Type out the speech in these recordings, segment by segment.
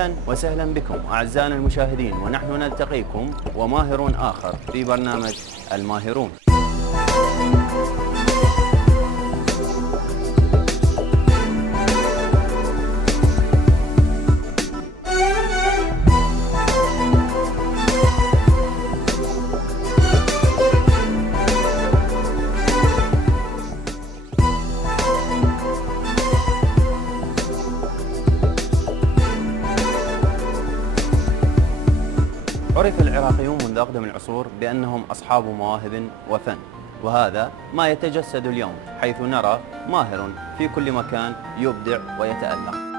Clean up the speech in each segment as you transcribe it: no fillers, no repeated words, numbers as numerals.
أهلا وسهلا بكم أعزائنا المشاهدين، ونحن نلتقيكم وماهر آخر في برنامج الماهرون. عرف العراقيون منذ أقدم العصور بأنهم أصحاب مواهب وفن، وهذا ما يتجسد اليوم، حيث نرى ماهر في كل مكان يبدع ويتألق.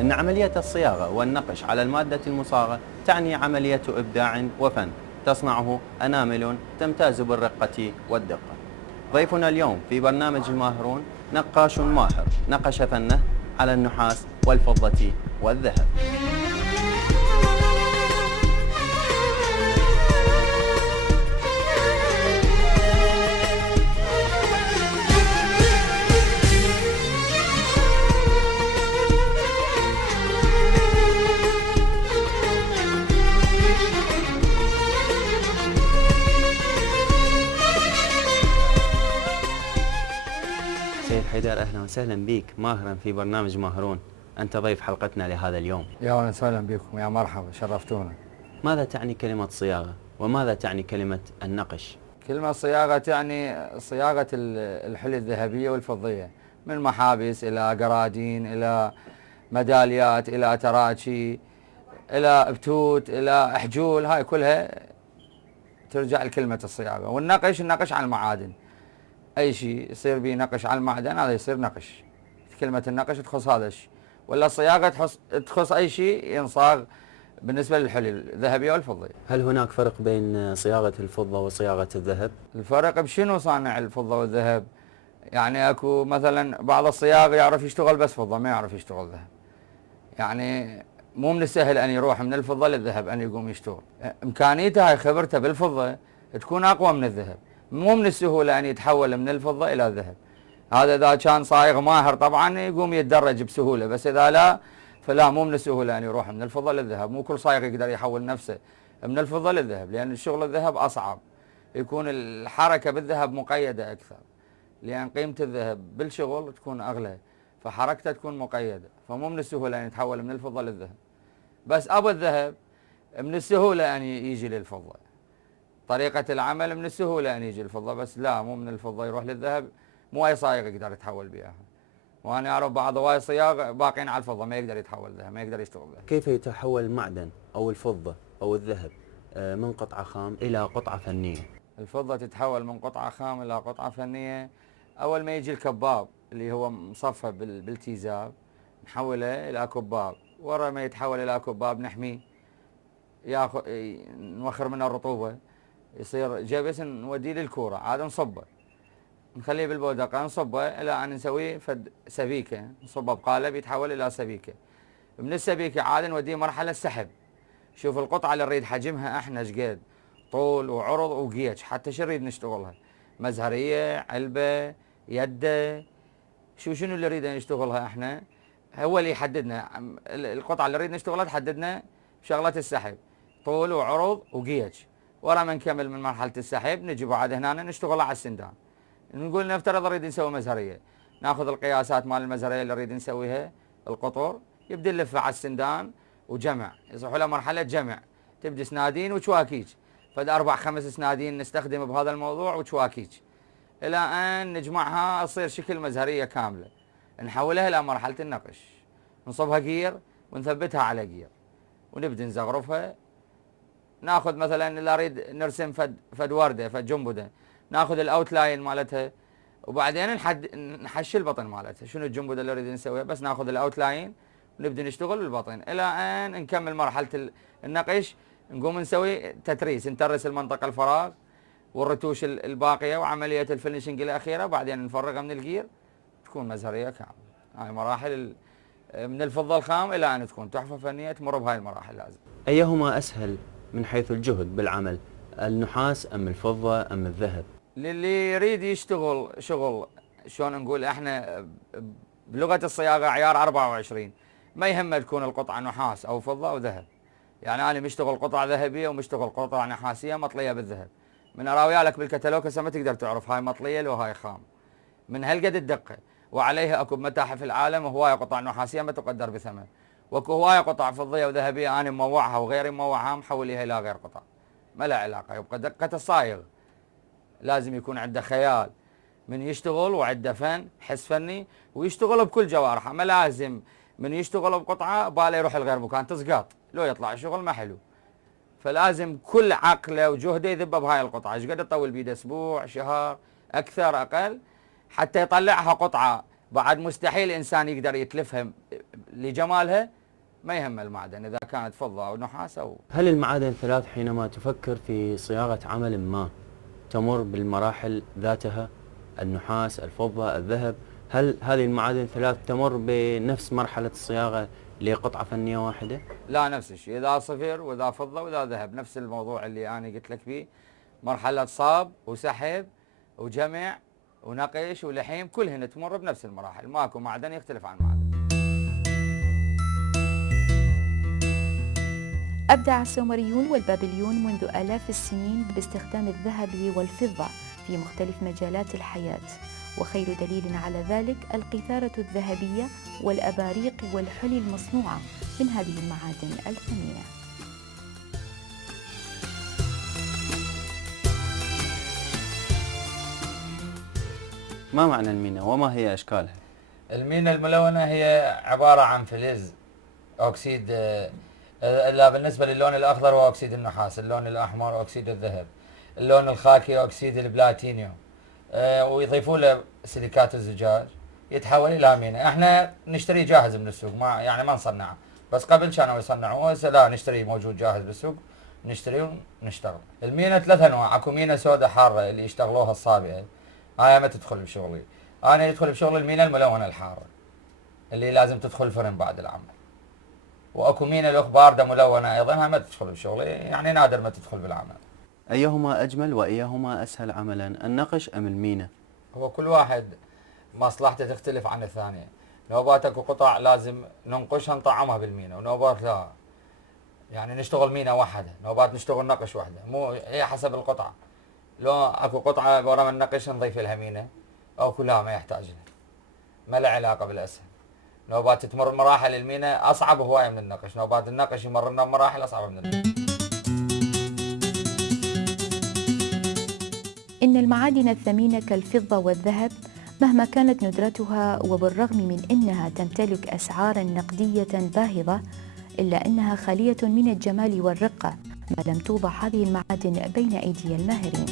إن عملية الصياغة والنقش على المادة المصاغة تعني عملية إبداع وفن تصنعه أنامل تمتاز بالرقة والدقة. ضيفنا اليوم في برنامج الماهرون نقاش ماهر نقش فنه على النحاس والفضة والذهب. سيد حيدر، أهلا وسهلا بك ماهرا في برنامج ماهرون، أنت ضيف حلقتنا لهذا اليوم. يا اهلا وسهلا بكم، يا مرحبا، شرفتونا. ماذا تعني كلمة صياغة وماذا تعني كلمة النقش؟ كلمة صياغة تعني صياغة الحلي الذهبية والفضية، من محابس إلى قرادين إلى ميداليات إلى تراتشي إلى بتوت إلى أحجول، هاي كلها ترجع لكلمة الصياغة. والنقش، النقش على المعادن، أي شيء يصير به نقش على المعدن هذا يصير نقش. كلمة النقش تخص هذا الشيء، ولا الصياغة تخص أي شيء ينصاغ بالنسبة للحلي الذهبية والفضية. هل هناك فرق بين صياغة الفضة وصياغة الذهب؟ الفرق بشنو صانع الفضة والذهب؟ يعني اكو مثلا بعض الصياغ يعرف يشتغل بس فضة، ما يعرف يشتغل ذهب. يعني مو من السهل ان يروح من الفضة للذهب ان يقوم يشتغل. امكانيته، هاي خبرته بالفضة تكون اقوى من الذهب. مو من السهولة ان يتحول من الفضة الى الذهب. هذا اذا كان صايغ ماهر طبعا يقوم يتدرج بسهولة، بس اذا لا فلا، مو من السهولة ان يروح من الفضة للذهب. مو كل صايغ يقدر يحول نفسه من الفضة للذهب، لان الشغل الذهب اصعب، يكون الحركة بالذهب مقيدة أكثر، لأن قيمة الذهب بالشغل تكون أغلى، فحركته تكون مقيدة، فمو من السهولة أن يتحول من الفضة للذهب. بس أبو الذهب من السهولة أن يجي للفضة، طريقة العمل من السهولة أن يجي للفضة، بس لا، مو من الفضة يروح للذهب. مو أي صايغ يقدر يتحول بها. وأنا أعرف بعض هواي صياغ باقين على الفضة، ما يقدر يتحول ذهب، ما يقدر يشتغل ذهب. كيف يتحول المعدن أو الفضة أو الذهب من قطعة خام إلى قطعة فنية؟ الفضة تتحول من قطعة خام إلى قطعة فنية. أول ما يجي الكباب اللي هو مصفى بالتيزاب نحوله إلى كباب، ورا ما يتحول إلى كباب نحميه، نوخر منه الرطوبة، يصير جبس، نوديه للكورة، عاد نصبه، نخليه بالبودقة، نصبه إلى أن نسويه فد سبيكة، نصبه بقالب يتحول إلى سبيكة. من السبيكة عاد نوديه مرحلة السحب. شوف القطعة اللي نريد حجمها احنا شقد طول وعرض وقيج، حتى شو نريد نشتغلها، مزهرية، علبة، يده، شنو اللي نريد نشتغلها احنا، هو اللي يحددنا. القطعة اللي نريد نشتغلها تحددنا بشغلة السحب، طول وعرض وقيج. ورا ما نكمل من مرحلة السحب نجي بعد هنا نشتغلها على السندان. نقول نفترض نريد نسوي مزهرية، ناخذ القياسات مال المزهرية اللي نريد نسويها، القطر، يبدي نلفها على السندان وجمع، يصح له مرحلة جمع، تبدي سنادين وشواكيج، فد 4 5 سنادين نستخدم بهذا الموضوع وشواكيج، إلى أن نجمعها تصير شكل مزهرية كاملة، نحولها إلى مرحلة النقش، نصبها قير ونثبتها على قير، ونبدي نزغرفها. ناخذ مثلا اللي اريد نرسم فد ورده، فد جنبده، ناخذ الاوت لاين مالتها، وبعدين نحشي البطن مالتها. شنو الجنبود اللي نريد نسويها؟ بس ناخذ الاوت لاين ونبدا نشتغل بالبطن الى ان نكمل مرحله النقش. نقوم نسوي تتريس، نترس المنطقه الفراغ والرتوش الباقيه وعمليه الفينشنج الاخيره، بعدين نفرغها من الجير تكون مزهريه كامله. هاي مراحل من الفضه الخام الى ان تكون تحفه فنيه، تمر بهاي المراحل لازم. أيهما أسهل من حيث الجهد بالعمل، النحاس أم الفضة أم الذهب؟ للي يريد يشتغل شغل شلون نقول احنا بلغه الصياغه عيار 24، ما يهمه تكون القطعه نحاس او فضه او ذهب. يعني انا مشتغل قطعه ذهبيه ومشتغل قطعه نحاسيه مطليه بالذهب، من اراويها لك بالكتالوج هسه ما تقدر تعرف هاي مطليه لو هاي خام، من هالقد الدقه. وعليها اكو بمتاحف العالم هوايه قطع نحاسيه ما تقدر بثمن، واكو هوايه قطع فضيه وذهبيه انا موعها وغيري موعها محوليها الى غير قطع، ما لها علاقه. يبقى دقه الصايغ لازم يكون عنده خيال من يشتغل، وعنده فن حس فني، ويشتغل بكل جوارحه. ما لازم من يشتغل بقطعه باله يروح لغير مكان تسقط، لو يطلع الشغل ما حلو. فلازم كل عقله وجهده يذب بهاي القطعه. ايش قد تطول بيده؟ اسبوع، شهر، اكثر اقل، حتى يطلعها قطعه بعد مستحيل انسان يقدر يتلفها لجمالها. ما يهم المعدن اذا كانت فضه او نحاس او. هل المعادن الثلاث حينما تفكر في صياغة عمل ما تمر بالمراحل ذاتها، النحاس، الفضة، الذهب؟ هل هذه المعادن الثلاث تمر بنفس مرحلة الصياغة لقطعة فنية واحدة؟ لا، نفس الشيء، اذا صفر واذا فضه واذا ذهب، نفس الموضوع اللي انا قلت لك فيه. مرحله صاب وسحب وجمع ونقش ولحيم كلهن تمر بنفس المراحل، ماكو معدن يختلف عن معدن. أبدع السومريون والبابليون منذ آلاف السنين باستخدام الذهب والفضة في مختلف مجالات الحياة، وخير دليل على ذلك القيثارة الذهبية والأباريق والحلي المصنوعة من هذه المعادن الثمينة. ما معنى المينا وما هي أشكالها؟ المينا الملونة هي عبارة عن فلز أكسيد، لا بالنسبة للون الأخضر هو أكسيد النحاس، اللون الأحمر أكسيد الذهب، اللون الخاكي أكسيد البلاتينيوم، ويضيفوا له سيليكات الزجاج يتحول إلى مينا. احنا نشتري جاهز من السوق، ما نصنعه، بس قبل كانوا يصنعوه، هسه لا نشتري موجود جاهز بالسوق، نشتريه ونشتغل. المينا ثلاث أنواع، اكو مينا سوداء حارة اللي يشتغلوها الصابئة، هاي ما تدخل بشغلي. انا يدخل بشغل المينا الملونة الحارة اللي لازم تدخل الفرن بعد العمل. واكو مينا الاخ بارده ملونه ايضا، هاي ما تدخل بشغلي، يعني نادر ما تدخل بالعمل. أيهما أجمل وأيهما أسهل عملا، النقش أم المينا؟ هو كل واحد مصلحته تختلف عن الثانيه. نوبات اكو قطع لازم ننقشها نطعمها بالمينا، ونوبات لا، يعني نشتغل مينا واحده، نوبات نشتغل نقش واحده، مو هي حسب القطعه. لو اكو قطعه ورا من النقش نضيف لها مينا، او كلها ما يحتاج لها، ما له علاقه بالاسهل. نوبات تمر مراحل المينا اصعب هوايه من النقش، نوبات النقش يمر لنا مراحل اصعب من المينا. إن المعادن الثمينة كالفضة والذهب مهما كانت ندرتها، وبالرغم من أنها تمتلك أسعارا نقدية باهظة، إلا أنها خالية من الجمال والرقة ما لم توضع هذه المعادن بين أيدي الماهرين.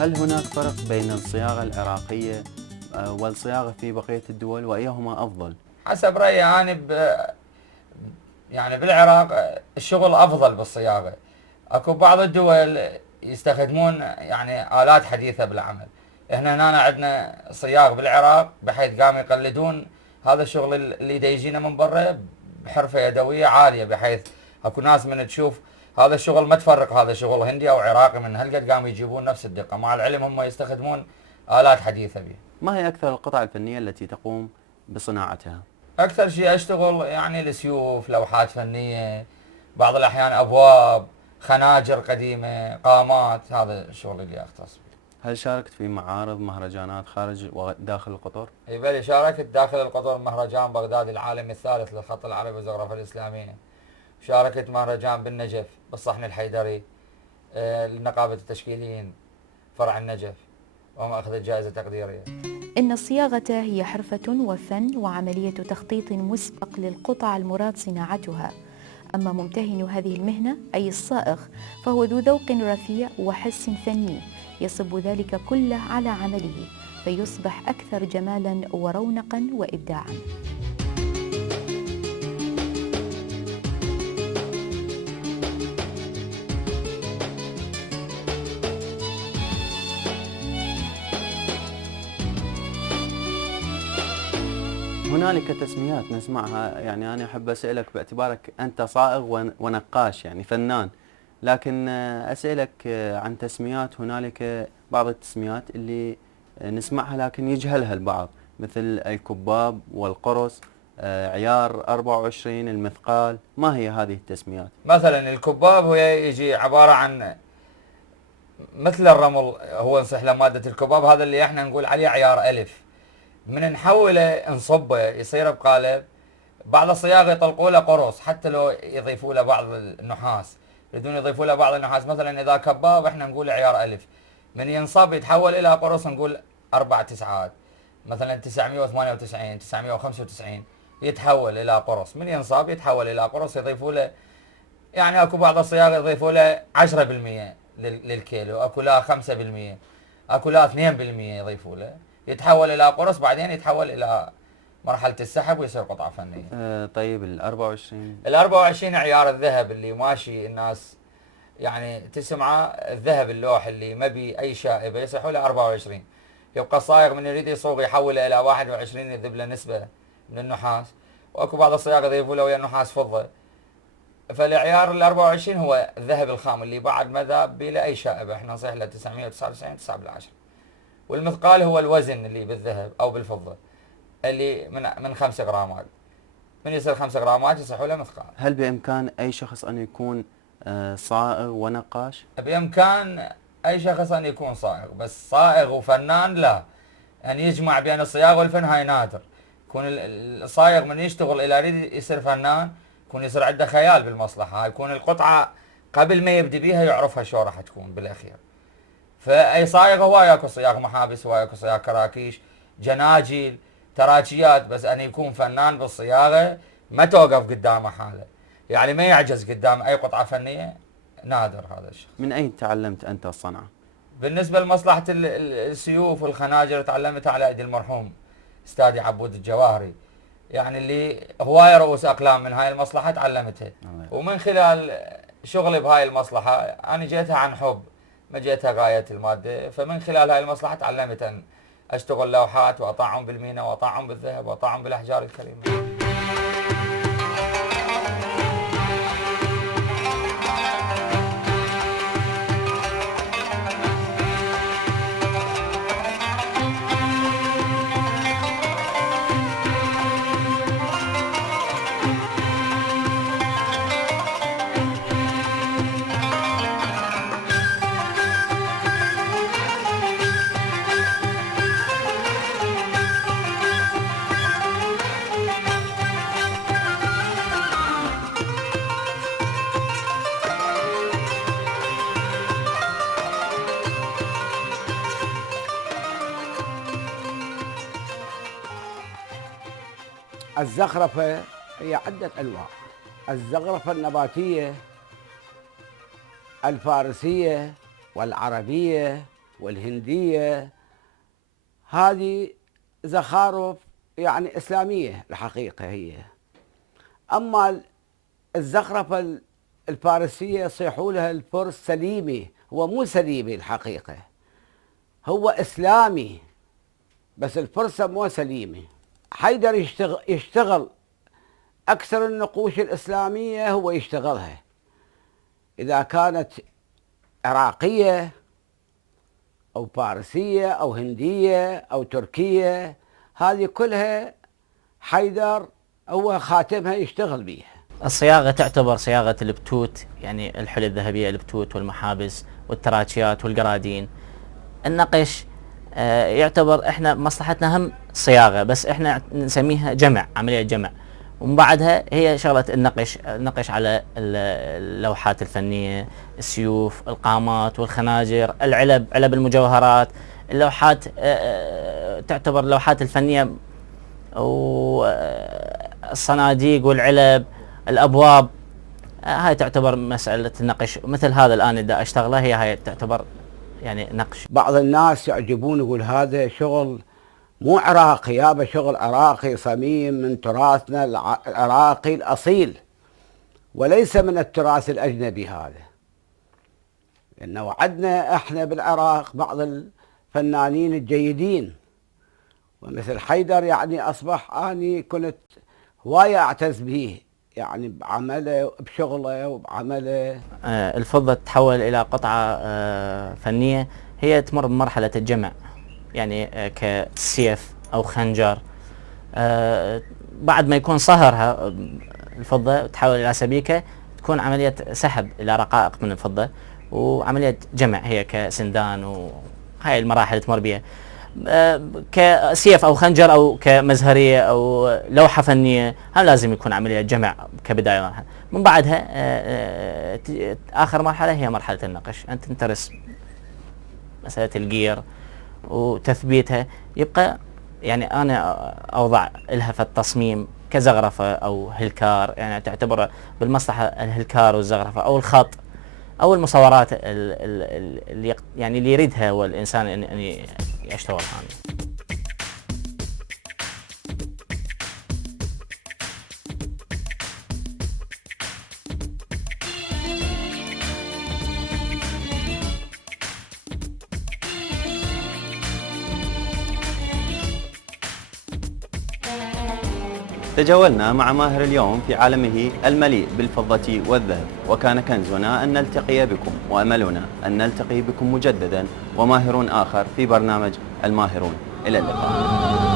هل هناك فرق بين الصياغة العراقية والصياغة في بقية الدول، وأيهما أفضل؟ حسب رأيي أنا يعني بالعراق الشغل أفضل بالصياغة. أكو بعض الدول يستخدمون يعني آلات حديثة بالعمل. إحنا هنا عندنا صياغ بالعراق بحيث قاموا يقلدون هذا الشغل اللي دا يجينا من برا بحرفة يدوية عالية، بحيث أكو ناس من تشوف هذا الشغل ما تفرق هذا شغل هندي أو عراقي، من هالقد قاموا يجيبون نفس الدقة، مع العلم هم يستخدمون آلات حديثة بها. ما هي أكثر القطع الفنية التي تقوم بصناعتها؟ أكثر شيء أشتغل يعني السيوف، لوحات فنية، بعض الأحيان أبواب، خناجر قديمة، قامات، هذا الشغل اللي أختص به. هل شاركت في معارض مهرجانات خارج وداخل القطر؟ اي بلي، شاركت داخل القطر مهرجان بغداد العالمي الثالث للخط العربي والزخرفة الإسلامية. شاركت مهرجان بالنجف بالصحن الحيدري لنقابة التشكيليين فرع النجف، وهم أخذت جائزة تقديرية. إن الصياغة هي حرفة وفن وعملية تخطيط مسبق للقطع المراد صناعتها. أما ممتهن هذه المهنة أي الصائغ فهو ذو ذوق رفيع وحس فني يصب ذلك كله على عمله فيصبح أكثر جمالا ورونقا وإبداعا. هنالك تسميات نسمعها، يعني أنا أحب أسألك باعتبارك أنت صائغ ونقاش يعني فنان، لكن أسألك عن تسميات. هنالك بعض التسميات اللي نسمعها لكن يجهلها البعض، مثل الكباب والقرص، عيار 24، المثقال. ما هي هذه التسميات؟ مثلا الكباب هو يجي عبارة عن مثل الرمل، هو نصح له مادة الكباب، هذا اللي احنا نقول عليه عيار ألف. من نحوله نصبه يصير بقالب. بعض الصياغه يطلقوا له قرص، حتى لو يضيفوا له بعض النحاس، يريدون يضيفوا له بعض النحاس. مثلا اذا كباب احنا نقول عيار الف، من ينصب يتحول الى قرص نقول 4 تسعات. مثلا 998 995 يتحول الى قرص، من ينصب يتحول الى قرص. يضيفوا له يعني اكو بعض الصياغه يضيفوا له 10% للكيلو، اكو لا 5%، اكو لا 2% يضيفوا له، يتحول الى قرص، بعدين يتحول الى مرحله السحب ويصير قطعه فنيه. طيب ال 24 عيار الذهب اللي ماشي الناس يعني تسمعه، الذهب اللوح اللي ما بي اي شائبه يصيحوا له 24. يبقى الصايغ من يريد يصوغ يحوله الى 21 يذب له نسبه من النحاس، واكو بعض الصياغه يضيفوا له ويا النحاس فضه. فالعيار ال 24 هو الذهب الخام اللي بعد ما ذاب بلا اي شائبه، احنا نصيح له 999 9/10. والمثقال هو الوزن اللي بالذهب او بالفضه اللي من 5 غرامات، من يصير 5 غرامات يصيحوا له مثقال. هل بامكان اي شخص ان يكون صائغ ونقاش؟ بامكان اي شخص ان يكون صائغ، بس صائغ وفنان لا. يعني يجمع بين الصياغه والفن هاي نادر. يكون الصايغ من يشتغل الى يريد يصير فنان، يكون يصير عنده خيال بالمصلحه، يكون القطعه قبل ما يبدي بيها يعرفها شو راح تكون بالاخير. فاي صايغ هواي اكو صياغ محابس، هواي اكو صياغ كراكيش، جناجيل، تراجيات، بس ان يكون فنان بالصياغه ما توقف قدامه حاله، يعني ما يعجز قدام اي قطعه فنيه، نادر هذا الشخص. من اين تعلمت انت الصنعه؟ بالنسبه لمصلحه السيوف والخناجر تعلمتها على ايدي المرحوم استاذي عبود الجواهري، يعني اللي هواي رؤوس اقلام من هاي المصلحه تعلمتها. ومن خلال شغلي بهاي المصلحه انا جيتها عن حب، ما جيتها غايه الماده، فمن خلال هاي المصلحه تعلمت ان اشتغل لوحات واطعم بالمينا واطعم بالذهب واطعم بالاحجار الكريمه. الزخرفة هي عدة أنواع: الزخرفة النباتية، الفارسية والعربية والهندية. هذه زخارف يعني إسلامية الحقيقة هي. أما الزخرفة الفارسية يصيحوا لها الفرس سليمي، هو مو سليمي الحقيقة، هو إسلامي، بس الفرس مو سليمي. حيدر يشتغل أكثر النقوش الإسلامية هو يشتغلها، إذا كانت عراقية أو فارسية أو هندية أو تركية، هذه كلها حيدر هو خاتمها يشتغل بيها. الصياغة تعتبر صياغة البتوت، يعني الحلى الذهبية، البتوت والمحابس والتراتشيات والقرادين. النقش يعتبر احنا مصلحتنا هم صياغه، بس احنا نسميها جمع، عمليه جمع. ومن بعدها هي شغله النقش على اللوحات الفنيه، السيوف، القامات والخناجر، علب المجوهرات. اللوحات تعتبر اللوحات الفنيه، والصناديق والعلب، الابواب، هاي تعتبر مسألة النقش، مثل هذا الآن إذا أشتغله هاي تعتبر يعني نقش. بعض الناس يعجبون يقول هذا شغل مو عراقي، يابا شغل عراقي صميم من تراثنا العراقي الأصيل وليس من التراث الأجنبي هذا. لأنه وعدنا احنا بالعراق بعض الفنانين الجيدين ومثل حيدر، يعني أصبح أني كنت هواية أعتز به، يعني بعمله بشغله وبعمله. الفضة تتحول إلى قطعة فنية هي تمر بمرحلة الجمع، يعني كسيف أو خنجر. بعد ما يكون صهرها الفضة تحول إلى سبيكة، تكون عملية سحب إلى رقائق من الفضة وعملية جمع هي كسندان، وهاي المراحل اللي تمر بها. كسيف أو خنجر أو كمزهرية أو لوحة فنية، هم لازم يكون عملية جمع كبداية مرحلة. من بعدها آخر مرحلة هي مرحلة النقش، أنت تنترس مسألة الجير وتثبيتها. يبقى يعني أنا أوضع لها في التصميم كزغرفة أو هلكار، يعني تعتبر بالمصلحة الهلكار والزغرفة أو الخط أو المصورات اللي يعني اللي يريدها هو الإنسان أن يشتغل عنه. تجولنا مع ماهر اليوم في عالمه المليء بالفضة والذهب، وكان كنزنا أن نلتقي بكم، وأملنا أن نلتقي بكم مجددا وماهرون آخر في برنامج الماهرون. إلى اللقاء.